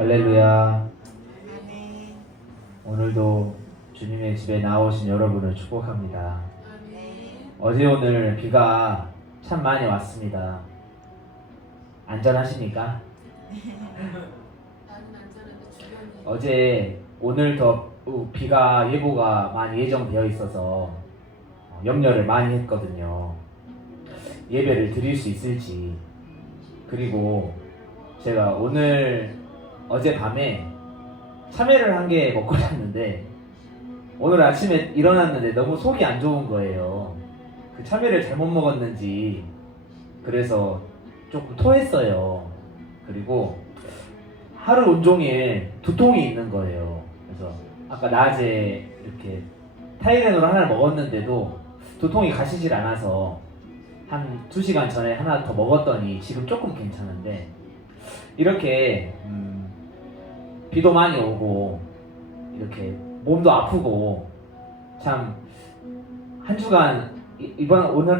할렐루야. 오늘도 주님의 집에 나오신 여러분을 축복합니다. 어제 오늘 비가 참 많이 왔습니다. 안전하십니까? 어제 오늘 더 비가 예보가 많이 예정되어 있어서 염려를 많이 했거든요. 예배를 드릴 수 있을지. 그리고 제가 어젯밤에 참외를 한 개 먹고 잤는데 오늘 아침에 일어났는데 너무 속이 안 좋은 거예요. 그 참외를 잘못 먹었는지 그래서 조금 토했어요. 그리고 하루 온종일 두통이 있는 거예요. 그래서 아까 낮에 이렇게 타이레놀 하나를 먹었는데도 두통이 가시질 않아서 한 2시간 전에 하나 더 먹었더니 지금 조금 괜찮은데, 이렇게 비도 많이 오고 이렇게 몸도 아프고 참 한 주간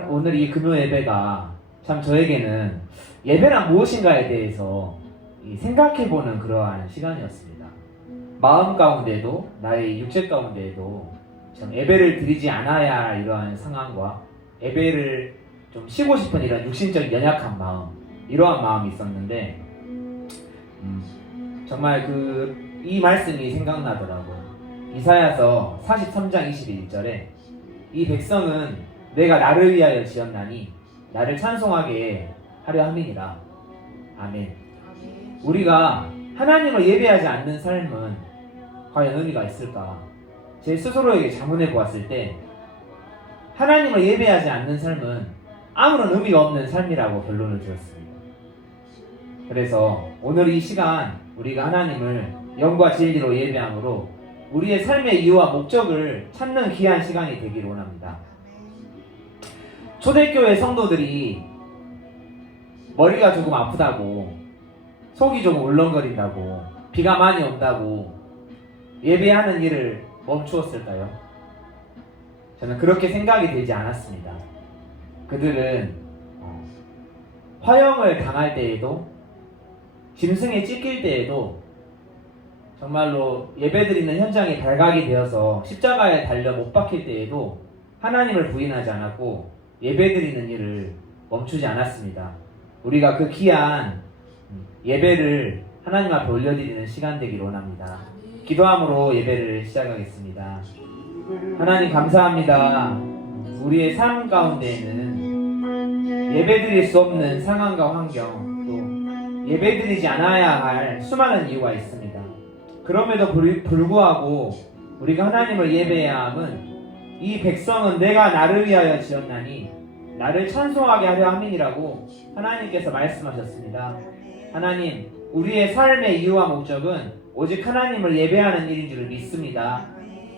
오늘 이 금요 예배가 참 저에게는 예배란 무엇인가에 대해서 생각해보는 그러한 시간이었습니다. 마음 가운데도 나의 육체 가운데에도 참 예배를 드리지 않아야 할 이러한 상황과 예배를 좀 쉬고 싶은 이런 육신적 연약한 마음, 이러한 마음이 있었는데 정말 이 말씀이 생각나더라고요. 이사야서 43장 21절에 이 백성은 내가 나를 위하여 지었나니 나를 찬송하게 하려 함이니라. 아멘. 우리가 하나님을 예배하지 않는 삶은 과연 의미가 있을까? 제 스스로에게 자문해 보았을 때 하나님을 예배하지 않는 삶은 아무런 의미가 없는 삶이라고 결론을 지었습니다. 그래서 오늘 이 시간 우리가 하나님을 영과 진리로 예배함으로 우리의 삶의 이유와 목적을 찾는 귀한 시간이 되기를 원합니다. 초대교회 성도들이 머리가 조금 아프다고, 속이 조금 울렁거린다고, 비가 많이 온다고 예배하는 일을 멈추었을까요? 저는 그렇게 생각이 되지 않았습니다. 그들은 화형을 당할 때에도, 짐승에 찢길 때에도 정말로 예배드리는 현장에 발각이 되어서 십자가에 달려 못 박힐 때에도 하나님을 부인하지 않았고 예배드리는 일을 멈추지 않았습니다. 우리가 그 귀한 예배를 하나님 앞에 올려드리는 시간 되기를 원합니다. 기도함으로 예배를 시작하겠습니다. 하나님 감사합니다. 우리의 삶 가운데에는 예배드릴 수 없는 상황과 환경, 또 예배드리지 않아야 할 수많은 이유가 있습니다. 그럼에도 불구하고 우리가 하나님을 예배해야 함은 이 백성은 내가 나를 위하여 지었나니 나를 찬송하게 하려 함이니라고 하나님께서 말씀하셨습니다. 하나님, 우리의 삶의 이유와 목적은 오직 하나님을 예배하는 일인 줄 믿습니다.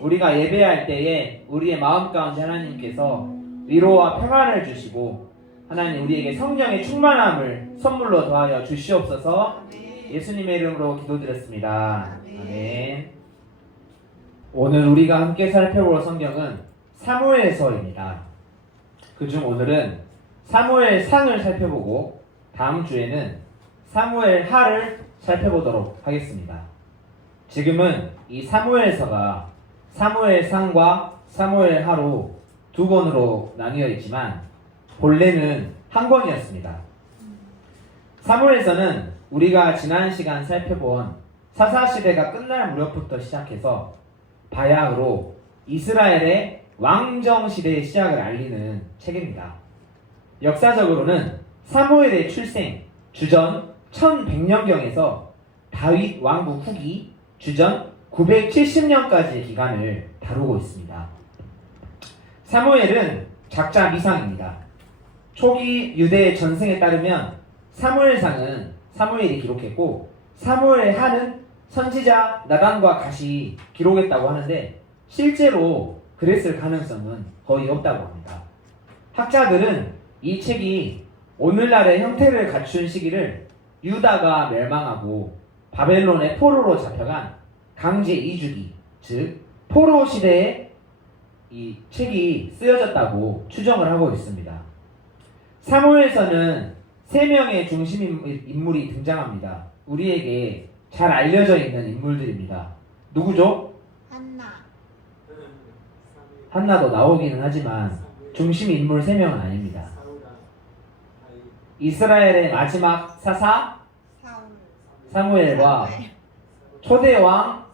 우리가 예배할 때에 우리의 마음 가운데 하나님께서 위로와 평안을 주시고 하나님 우리에게 성령의 충만함을 선물로 더하여 주시옵소서. 예수님의 이름으로 기도드렸습니다. 아멘. 오늘 우리가 함께 살펴볼 성경은 사무엘서입니다. 그중 오늘은 사무엘상을 살펴보고 다음 주에는 사무엘하를 살펴보도록 하겠습니다. 지금은 이 사무엘서가 사무엘상과 사무엘하로 두 권으로 나뉘어 있지만 본래는 한 권이었습니다. 사무엘서는 우리가 지난 시간 살펴본 사사시대가 끝날 무렵부터 시작해서 바야흐로 이스라엘의 왕정시대의 시작을 알리는 책입니다. 역사적으로는 사무엘의 출생 주전 1100년경에서 다윗 왕국 후기 주전 970년까지의 기간을 다루고 있습니다. 사무엘은 작자 미상입니다. 초기 유대의 전승에 따르면 사무엘상은 사무엘이 기록했고 사무엘하는 선지자 나단과 갓이 기록했다고 하는데 실제로 그랬을 가능성은 거의 없다고 합니다. 학자들은 이 책이 오늘날의 형태를 갖춘 시기를 유다가 멸망하고 바벨론의 포로로 잡혀간 강제 이주기, 즉 포로 시대에 이 책이 쓰여졌다고 추정을 하고 있습니다. 사무엘서는 3명의 중심 인물이 등장합니다. 우리에게 잘 알려져 있는 인물들입니다. 누구죠? 한나. 한나도 나오기는 하지만 중심 인물 3명은 아닙니다. 이스라엘의 마지막 사사 사무엘과 초대왕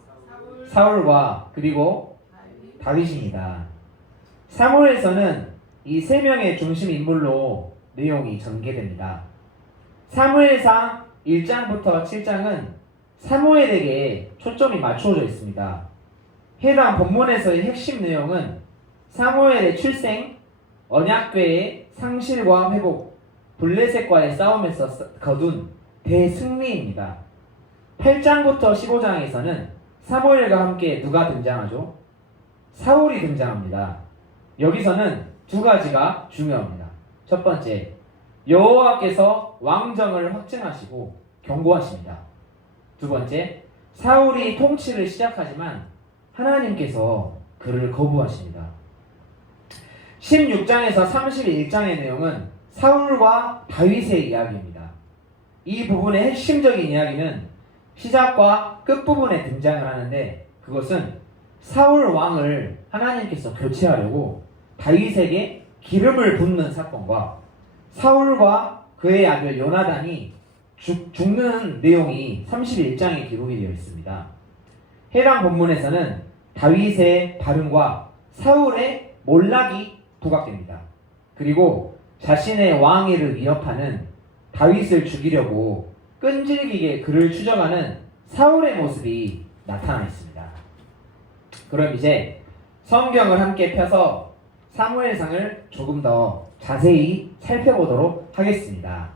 사울과 그리고 다윗입니다. 사무엘서는 이 3명의 중심 인물로 내용이 전개됩니다. 사무엘상 1장부터 7장은 사무엘에게 초점이 맞춰져 있습니다. 해당 본문에서의 핵심 내용은 사무엘의 출생, 언약궤의 상실과 회복, 블레셋과의 싸움에서 거둔 대승리입니다. 8장부터 15장에서는 사무엘과 함께 누가 등장하죠? 사울이 등장합니다. 여기서는 2가지가 중요합니다. 첫 번째, 여호와께서 왕정을 확증하시고 경고하십니다. 두 번째, 사울이 통치를 시작하지만 하나님께서 그를 거부하십니다. 16장에서 31장의 내용은 사울과 다윗의 이야기입니다. 이 부분의 핵심적인 이야기는 시작과 끝부분에 등장을 하는데, 그것은 사울 왕을 하나님께서 교체하려고 다윗에게 기름을 붓는 사건과 사울과 그의 아들 요나단이 죽는 내용이 31장에 기록이 되어 있습니다. 해당 본문에서는 다윗의 발음과 사울의 몰락이 부각됩니다. 그리고 자신의 왕위를 위협하는 다윗을 죽이려고 끈질기게 그를 추적하는 사울의 모습이 나타나 있습니다. 그럼 이제 성경을 함께 펴서 사무엘상을 조금 더 자세히 살펴보도록 하겠습니다.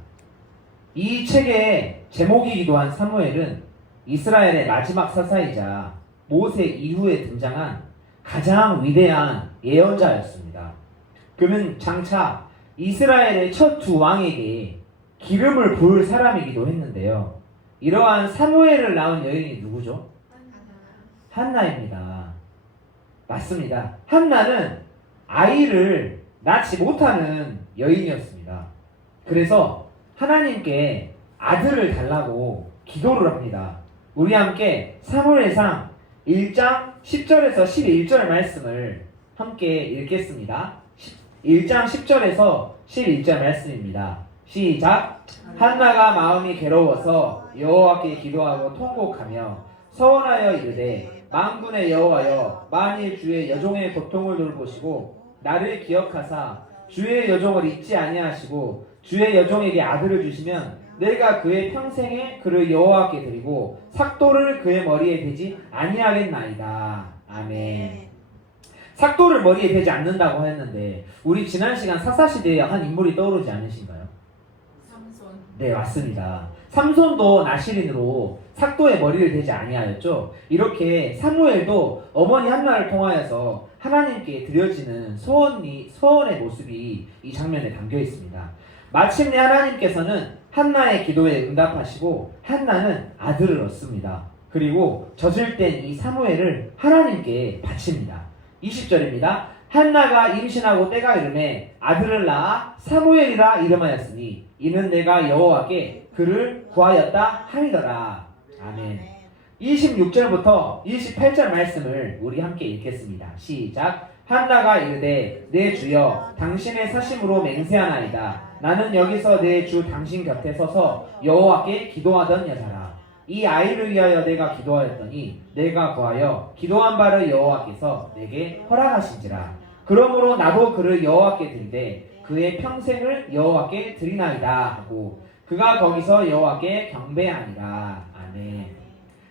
이 책의 제목이기도 한 사무엘은 이스라엘의 마지막 사사이자 모세 이후에 등장한 가장 위대한 예언자였습니다. 그는 장차 이스라엘의 첫 2왕에게 기름을 부을 사람이기도 했는데요. 이러한 사무엘을 낳은 여인이 누구죠? 한나입니다. 맞습니다. 한나는 아이를 낳지 못하는 여인이었습니다. 그래서 하나님께 아들을 달라고 기도를 합니다. 우리 함께 사무엘상 1장 10절에서 11절 말씀을 함께 읽겠습니다. 1장 10절에서 11절 말씀입니다. 시작. 한나가 마음이 괴로워서 여호와께 기도하고 통곡하며 서원하여 이르되 만군의 여호와여, 만일 주의 여종의 고통을 돌보시고 나를 기억하사 주의 여종을 잊지 아니하시고 주의 여종에게 아들을 주시면 내가 그의 평생에 그를 여호와께 드리고 삭도를 그의 머리에 대지 아니하겠나이다. 아멘. 삭도를 머리에 대지 않는다고 했는데 우리 지난 시간 사사시대에 한 인물이 떠오르지 않으신가요? 삼손. 네, 맞습니다. 삼손도 나실인으로 삭도의 머리를 대지 아니하였죠. 이렇게 사무엘도 어머니 한나를 통하여서 하나님께 드려지는 소원의 모습이 이 장면에 담겨 있습니다. 마침내 하나님께서는 한나의 기도에 응답하시고 한나는 아들을 얻습니다. 그리고 젖을 땐 이 사무엘을 하나님께 바칩니다. 20절입니다. 한나가 임신하고 때가 이르매 아들을 낳아 사무엘이라 이름하였으니 이는 내가 여호와께 그를 구하였다 하니더라. 아멘. 26절부터 28절 말씀을 우리 함께 읽겠습니다. 시작. 한나가 이르되 내 주여 당신의 사심으로 맹세하나이다. 나는 여기서 내 주 당신 곁에 서서 여호와께 기도하던 여자라. 이 아이를 위하여 내가 기도하였더니 내가 구하여 기도한 바를 여호와께서 내게 허락하신지라. 그러므로 나도 그를 여호와께 드리되 그의 평생을 여호와께 드리나이다 하고 그가 거기서 여호와께 경배하니라. 아멘.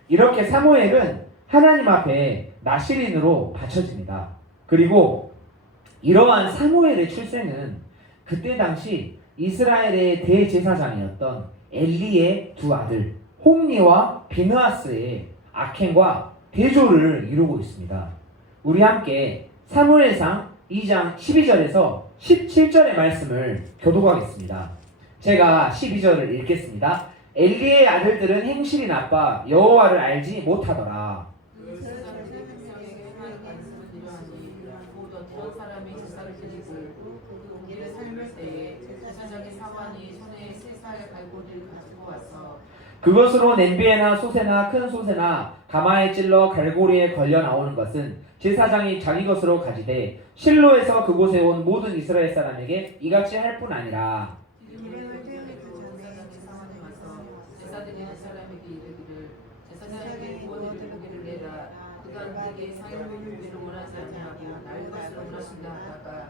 이렇게 사무엘은 하나님 앞에 나실인으로 바쳐집니다. 그리고 이러한 사무엘의 출생은 그때 당시 이스라엘의 대제사장이었던 엘리의 2 아들 홈니와 비느하스의 악행과 대조를 이루고 있습니다. 우리 함께 사무엘상 2장 12절에서 17절의 말씀을 교독하겠습니다. 제가 12절을 읽겠습니다. 엘리의 아들들은 행실이 나빠 여호와를 알지 못하더라. 그 제사장의 행하여 간수는 이러하니 곧 어떤 사람이 제사를 드리고 그 고기를 삶을 때에 제사장의 사관이 손에 3살 갈고리를 가지고 와서 그것으로 냄비에나 솥에나 큰 솥에나 가마에 찔러 갈고리에 걸려 나오는 것은 제사장이 자기 것으로 가지되 실로에서 그곳에 온 모든 이스라엘 사람에게 이같이 할 뿐 아니라. 제사드리는 사람에게 이르기를 제사장에게 구원의 고기를 내라. 그가 네게 상의 고기를 원하지 아니하고 나의 것을 원하신다 하다가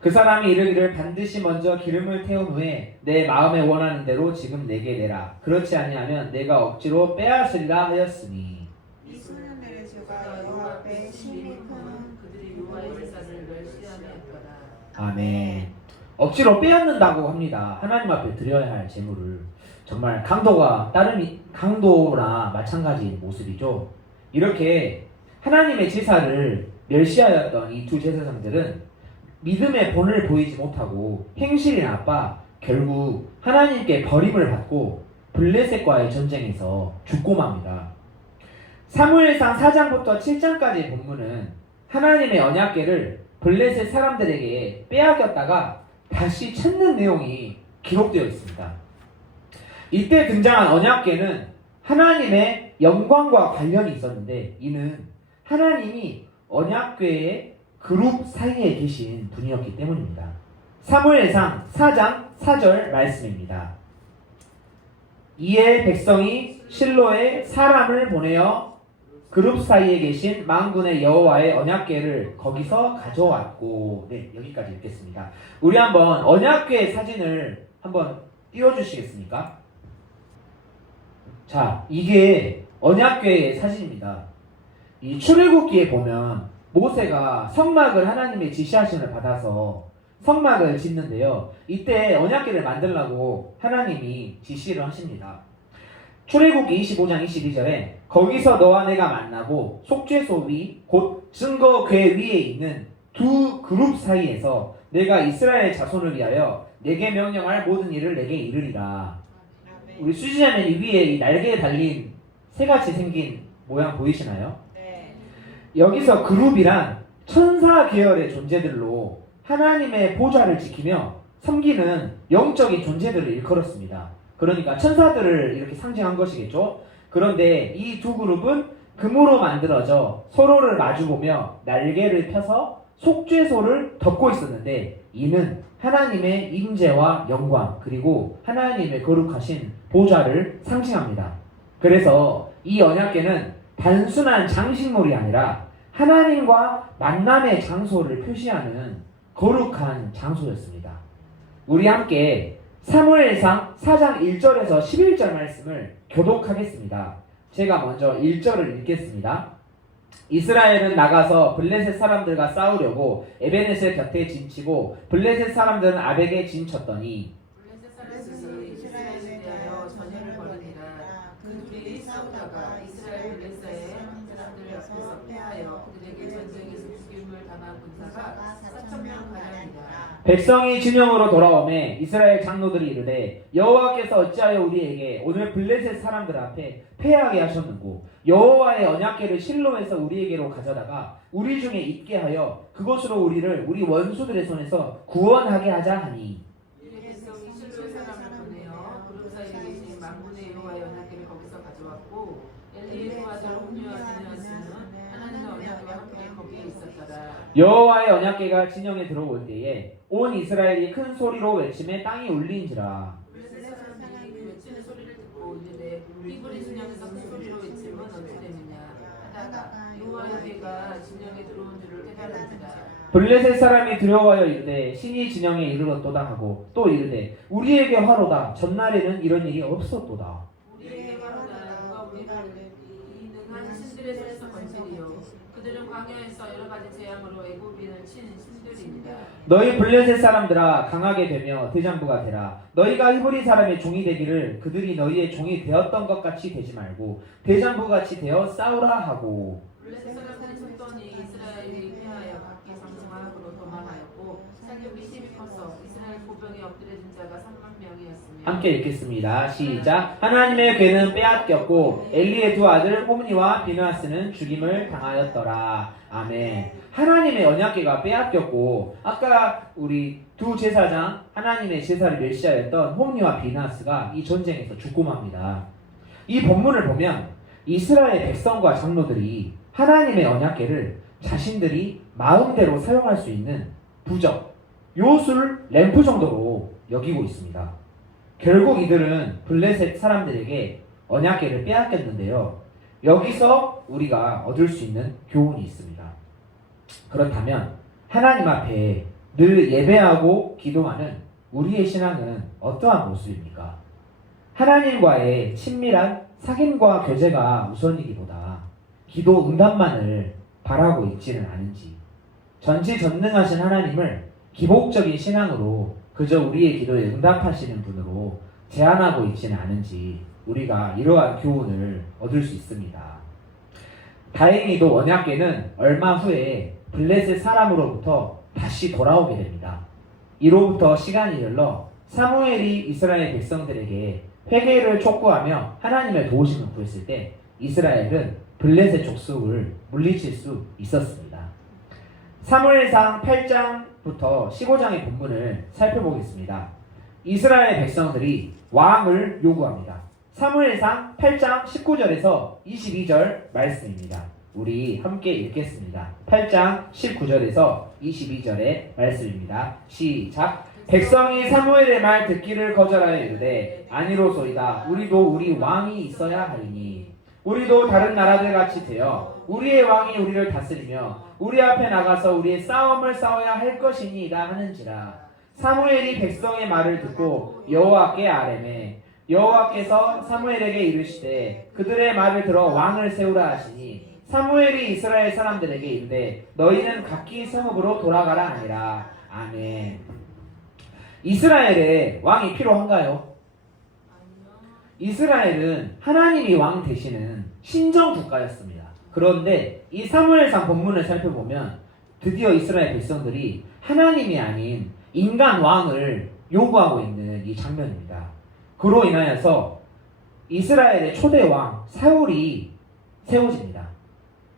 그 사람이 이르기를 반드시 먼저 기름을 태운 후에 내 마음에 원하는 대로 지금 내게 내라. 그렇지 아니하면 내가 억지로 빼앗으리라 하였으니. 이 소년들의 죄가 여호와 앞에 심히 큰 그들이 여호와의 제사를 멸시하였더라. 아멘. 억지로 빼앗는다고 합니다. 하나님 앞에 드려야 할 제물을. 정말 강도나 마찬가지 모습이죠. 이렇게 하나님의 제사를 멸시하였던 이 두 제사장들은 믿음의 본을 보이지 못하고 행실이 나빠 결국 하나님께 버림을 받고 블레셋과의 전쟁에서 죽고 맙니다. 사무엘상 4장부터 7장까지의 본문은 하나님의 언약궤를 블레셋 사람들에게 빼앗겼다가 다시 찾는 내용이 기록되어 있습니다. 이때 등장한 언약궤는 하나님의 영광과 관련이 있었는데 이는 하나님이 언약궤의 그룹 사이에 계신 분이었기 때문입니다. 사무엘상 4장 4절 말씀입니다. 이에 백성이 실로에 사람을 보내어 그룹 사이에 계신 만군의 여호와의 언약궤를 거기서 가져왔고. 네, 여기까지 읽겠습니다. 우리 한번 언약궤 사진을 한번 띄워주시겠습니까? 자, 이게 언약궤의 사진입니다. 이 출애굽기에 보면 모세가 성막을 하나님의 지시하심을 받아서 성막을 짓는데요. 이때 언약궤를 만들라고 하나님이 지시를 하십니다. 출애굽기 25장 22절에 거기서 너와 내가 만나고 속죄소 위 곧 증거궤 위에 있는 두 그룹 사이에서 내가 이스라엘 자손을 위하여 내게 명령할 모든 일을 내게 이르리라. 우리 수지자매니 위에 이 날개에 달린 새같이 생긴 모양 보이시나요? 네. 여기서 그룹이란 천사 계열의 존재들로 하나님의 보좌를 지키며 섬기는 영적인 존재들을 일컬었습니다. 그러니까 천사들을 이렇게 상징한 것이겠죠. 그런데 이 두 그룹은 금으로 만들어져 서로를 마주보며 날개를 펴서 속죄소를 덮고 있었는데 이는 하나님의 임재와 영광 그리고 하나님의 거룩하신 보좌를 상징합니다. 그래서 이 언약궤는 단순한 장식물이 아니라 하나님과 만남의 장소를 표시하는 거룩한 장소였습니다. 우리 함께 사무엘상 4장 1절에서 11절 말씀을 교독하겠습니다. 제가 먼저 1절을 읽겠습니다. 이스라엘은 나가서 블레셋 사람들과 싸우려고 에베네셀 곁에 진치고 블레셋 사람들은 아벡에 진쳤더니 블레셋 사람들이 이스라엘에 대하여 전열을 벌이니라. 그 둘이 싸우다가 이스라엘 블레셋의 사람들 앞에서 패하여 그들에게 전쟁에서 죽임을 당한 군사가 4,000명 가량이라. 백성이 진영으로 돌아오매 이스라엘 장로들이 이르되 여호와께서 어찌하여 우리에게 오늘 블레셋 사람들 앞에 패하게 하셨는고 여호와의 언약궤를 실로에서 우리에게로 가져다가 우리 중에 있게 하여 그것으로 우리를 우리 원수들의 손에서 구원하게 하자 하니. 이 백성이 실로의 사람을 보내어 그룹 사이에 계신 만군의 여호와의 언약궤를 거기서 가져왔고 엘리의 두 아들 홈리와 비느하스는 하나님의 언약궤와 함께 거기에 있었더라. 여호와의 언약궤가 진영에 들어올 때에 온 이스라엘이 큰 소리로 외침에 땅이 울린지라. 블레셋 사람들이 그 외치는 소리를 듣고 이르되 히브리 진영에서 큰 소리로 외침은 어찌 되느냐 하다가 여호와의 궤가 진영에 들어온 줄을 깨달은지라. 블레셋 사람이 두려워하여 이르되 신이 진영에 이르렀도다 하고 또 이르되 우리에게 화로다 전날에는 이런 일이 없었도다. 우리에게 화로다 누가 우리를 이 능한 신들의 손에서 건지리요 그들은 광야에서 여러 가지 재앙으로 애굽인을 친 신들입니다. 너희 블레셋 사람들아 강하게 되며 대장부가 되라. 너희가 히브리 사람의 종이 되기를 그들이 너희의 종이 되었던 것 같이 되지 말고 대장부 같이 되어 싸우라 하고. 블레셋 사람들이 쳤더니 이스라엘이 패하여 각기 상승하고로 도망하였고 사격이 심히 커서 이스라엘 보병에 엎드려진 자가 3만 명이었으며. 함께 읽겠습니다. 시작. 하나님의 궤는 빼앗겼고 엘리의 두 아들 홈니와 비느하스는 죽임을 당하였더라. 아멘. 하나님의 언약궤가 빼앗겼고 아까 우리 두 제사장 하나님의 제사를 멸시하였던 홈니와 비느하스가 이 전쟁에서 죽고 맙니다. 이 본문을 보면 이스라엘 백성과 장로들이 하나님의 언약궤를 자신들이 마음대로 사용할 수 있는 부적, 요술, 램프 정도로 여기고 있습니다. 결국 이들은 블레셋 사람들에게 언약궤를 빼앗겼는데요. 여기서 우리가 얻을 수 있는 교훈이 있습니다. 그렇다면 하나님 앞에 늘 예배하고 기도하는 우리의 신앙은 어떠한 모습입니까? 하나님과의 친밀한 사귐과 교제가 우선이기보다 기도 응답만을 바라고 있지는 않은지, 전지전능하신 하나님을 기복적인 신앙으로 그저 우리의 기도에 응답하시는 분으로 제한하고 있지는 않은지 우리가 이러한 교훈을 얻을 수 있습니다. 다행히도 언약궤는 얼마 후에 블레셋 사람으로부터 다시 돌아오게 됩니다. 이로부터 시간이 흘러 사무엘이 이스라엘 백성들에게 회개를 촉구하며 하나님의 도우심을 구했을 때 이스라엘은 블레셋 족속을 물리칠 수 있었습니다. 사무엘상 8장부터 15장의 본문을 살펴보겠습니다. 이스라엘 백성들이 왕을 요구합니다. 사무엘상 8장 19절에서 22절 말씀입니다. 우리 함께 읽겠습니다. 8장 19절에서 22절의 말씀입니다. 시작. 백성이 사무엘의 말 듣기를 거절하여 이르되 아니로소이다. 우리도 우리 왕이 있어야 하리니 우리도 다른 나라들 같이 되어 우리의 왕이 우리를 다스리며 우리 앞에 나가서 우리의 싸움을 싸워야 할 것이니이다 하는지라. 사무엘이 백성의 말을 듣고 여호와께 아뢰매 여호와께서 사무엘에게 이르시되 그들의 말을 들어 왕을 세우라 하시니 사무엘이 이스라엘 사람들에게 이르되 너희는 각기 성읍으로 돌아가라 하니라. 아멘. 이스라엘에 왕이 필요한가요? 이스라엘은 하나님이 왕 되시는 신정 국가였습니다. 그런데 이 사무엘상 본문을 살펴보면 드디어 이스라엘 백성들이 하나님이 아닌 인간 왕을 요구하고 있는 이 장면입니다. 그로 인하여서 이스라엘의 초대 왕 사울이 세워집니다.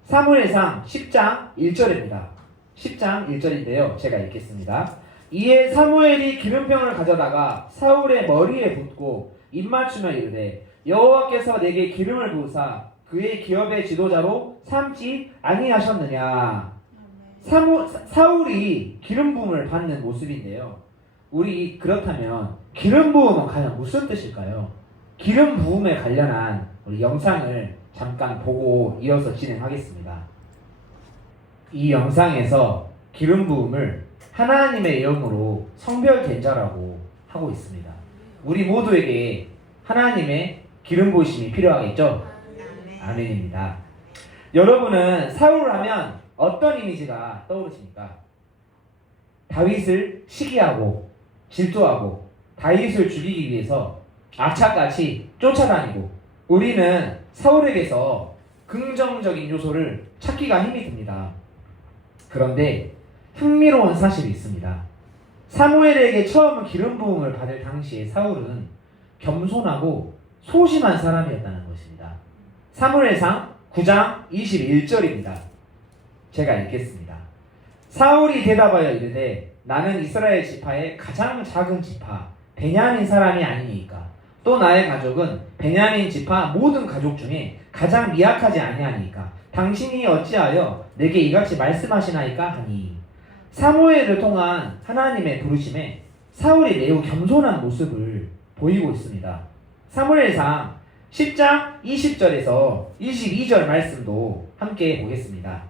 사무엘상 10장 1절입니다. 10장 1절인데요. 제가 읽겠습니다. 이에 사무엘이 기름병을 가져다가 사울의 머리에 붓고 입맞추며 이르되 여호와께서 내게 기름을 부으사 그의 기업의 지도자로 삼지 아니하셨느냐. 사울이 기름 부음을 받는 모습인데요. 우리 그렇다면 기름 부음은 과연 무슨 뜻일까요? 기름 부음에 관련한 우리 영상을 잠깐 보고 이어서 진행하겠습니다. 이 영상에서 기름 부음을 하나님의 영으로 성별된 자라고 하고 있습니다. 우리 모두에게 하나님의 기름 부으심이 필요하겠죠? 아멘입니다. 여러분은 사울을 하면 어떤 이미지가 떠오르십니까? 다윗을 시기하고 질투하고 다윗을 죽이기 위해서 악착같이 쫓아다니고 우리는 사울에게서 긍정적인 요소를 찾기가 힘이 듭니다. 그런데 흥미로운 사실이 있습니다. 사무엘에게 처음 기름 부음을 받을 당시에 사울은 겸손하고 소심한 사람이었다는 것입니다. 사무엘상 9장 21절입니다. 제가 읽겠습니다. 사울이 대답하여 이르되 나는 이스라엘 지파의 가장 작은 지파 베냐민 사람이 아니니까 또 나의 가족은 베냐민 지파 모든 가족 중에 가장 미약하지 아니하니까 당신이 어찌하여 내게 이같이 말씀하시나이까 하니. 사무엘을 통한 하나님의 부르심에 사울이 매우 겸손한 모습을 보이고 있습니다. 사무엘상 10장 20절에서 22절 말씀도 함께 보겠습니다.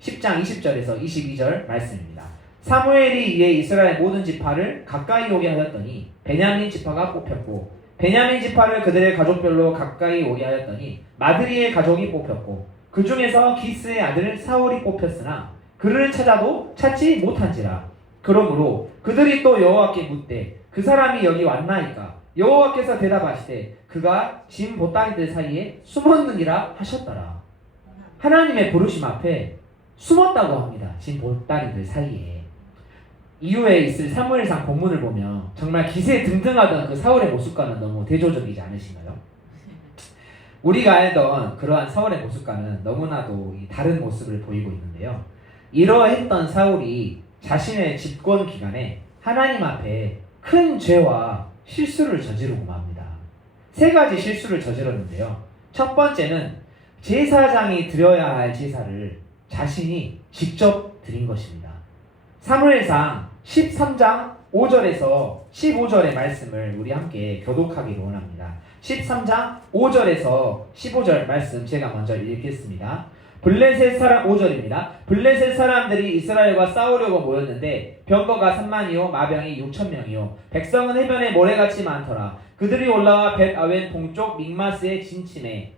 10장 20절에서 22절 말씀입니다. 사무엘이 이에 이스라엘 모든 지파를 가까이 오게 하였더니 베냐민 지파가 뽑혔고 베냐민 지파를 그들의 가족별로 가까이 오게 하였더니 마드리의 가족이 뽑혔고 그 중에서 기스의 아들 사울이 뽑혔으나 그를 찾아도 찾지 못한지라. 그러므로 그들이 또 여호와께 묻되 그 사람이 여기 왔나이까. 여호와께서 대답하시되 그가 짐 보따리들 사이에 숨었느니라 하셨더라. 하나님의 부르심 앞에 숨었다고 합니다. 짐 보따리들 사이에. 이후에 있을 사무엘상 본문을 보면 정말 기세등등하던 그 사울의 모습과는 너무 대조적이지 않으신가요? 우리가 알던 그러한 사울의 모습과는 너무나도 다른 모습을 보이고 있는데요. 이러했던 사울이 자신의 집권 기간에 하나님 앞에 큰 죄와 실수를 저지르고 맙니다. 세 가지 실수를 저질렀는데요. 첫 번째는 제사장이 드려야 할 제사를 자신이 직접 드린 것입니다. 사무엘상 13장 5절에서 15절의 말씀을 우리 함께 교독하기를 원합니다. 13장 5절에서 15절 말씀 제가 먼저 읽겠습니다. 블레셋 사람 5절입니다. 블레셋 사람들이 이스라엘과 싸우려고 모였는데 병거가 3만이요 마병이 6천명이요 백성은 해변에 모래같이 많더라. 그들이 올라와 벳아웬 동쪽 믹마스에 진침해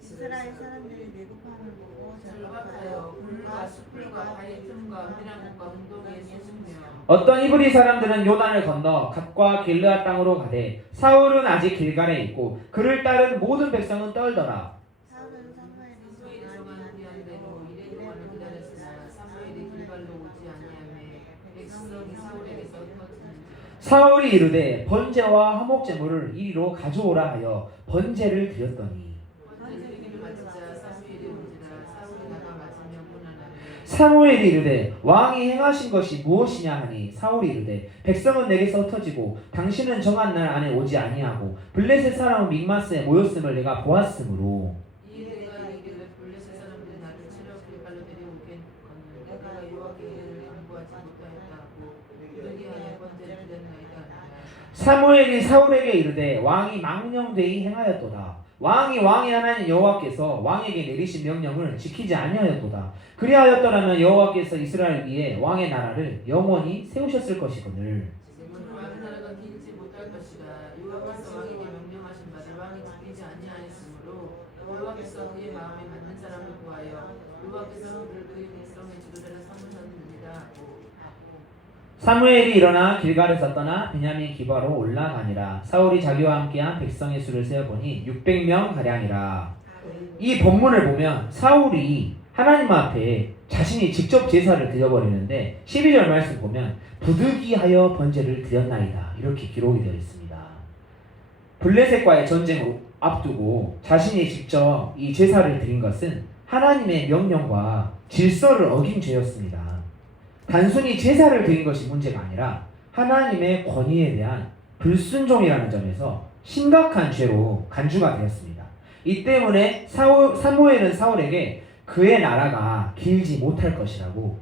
이스라엘 사람들이 내굽함을 보고 절박하여 굴과 숯불과 바위 틈과 미나무과 운동에 솟으며 어떤 히브리 사람들은 요단을 건너 갓과 길르앗 땅으로 가되 사울은 아직 길갈에 있고 그를 따른 모든 백성은 떨더라. 사울은 사무엘이 사무엘이 정한 귀한 대로 이래 동안을 기다렸으나 사무엘이 길발로 오지 아니하매 백성이 사울에게서 흩어지는지 사울이 이르되 번제와 화목 제물을 이리로 가져오라 하여 번제를 드렸더니 번제를 마치자 사무엘이 온지라 사울이 나가 맞으며 문안하되 사무엘이 이르되 왕이 행하신 것이 무엇이냐 하니 사울이 이르되 백성은 내게서 흩어지고 당신은 정한 날 안에 오지 아니하고 블레셋 사람은 믹마스에 모였음을 내가 보았으므로 이에 내가 이르기를 블레셋 사람들이 나를 치러 길발로 데려오겠거늘 내가 여호와께 이를 간구하지 못하였다 하고 그러기 하여 번제를 드렸나이다 하니라. 사무엘이 사울에게 이르되 왕이 망령되이 행하였도다. 왕이 왕의 하나님 여호와께서 왕에게 내리신 명령을 지키지 아니하였도다. 그리하였더라면 여호와께서 이스라엘 위에 왕의 나라를 영원히 세우셨을 것이거늘. 지금은 왕의 나라가 길지 못할 것이라. 여호와께서 왕에게 명령하신 바를 왕이 지키지 아니하였으므로 여호와께서 그의 마음에 맞는 사람을 구하여 여호와께서 그를 그의 백성의 지도자를 삼으셨느니라 하고 사무엘이 일어나 길갈에서 떠나 베냐민 기바로 올라가니라. 사울이 자기와 함께한 백성의 수를 세어보니 600명 가량이라. 이 본문을 보면 사울이 하나님 앞에 자신이 직접 제사를 드려버리는데 12절 말씀 보면 부득이하여 번제를 드렸나이다 이렇게 기록이 되어 있습니다. 블레셋과의 전쟁을 앞두고 자신이 직접 이 제사를 드린 것은 하나님의 명령과 질서를 어긴 죄였습니다. 단순히 제사를 드린 것이 문제가 아니라 하나님의 권위에 대한 불순종이라는 점에서 심각한 죄로 간주가 되었습니다. 이 때문에 사무엘은 사울에게 그의 나라가 길지 못할 것이라고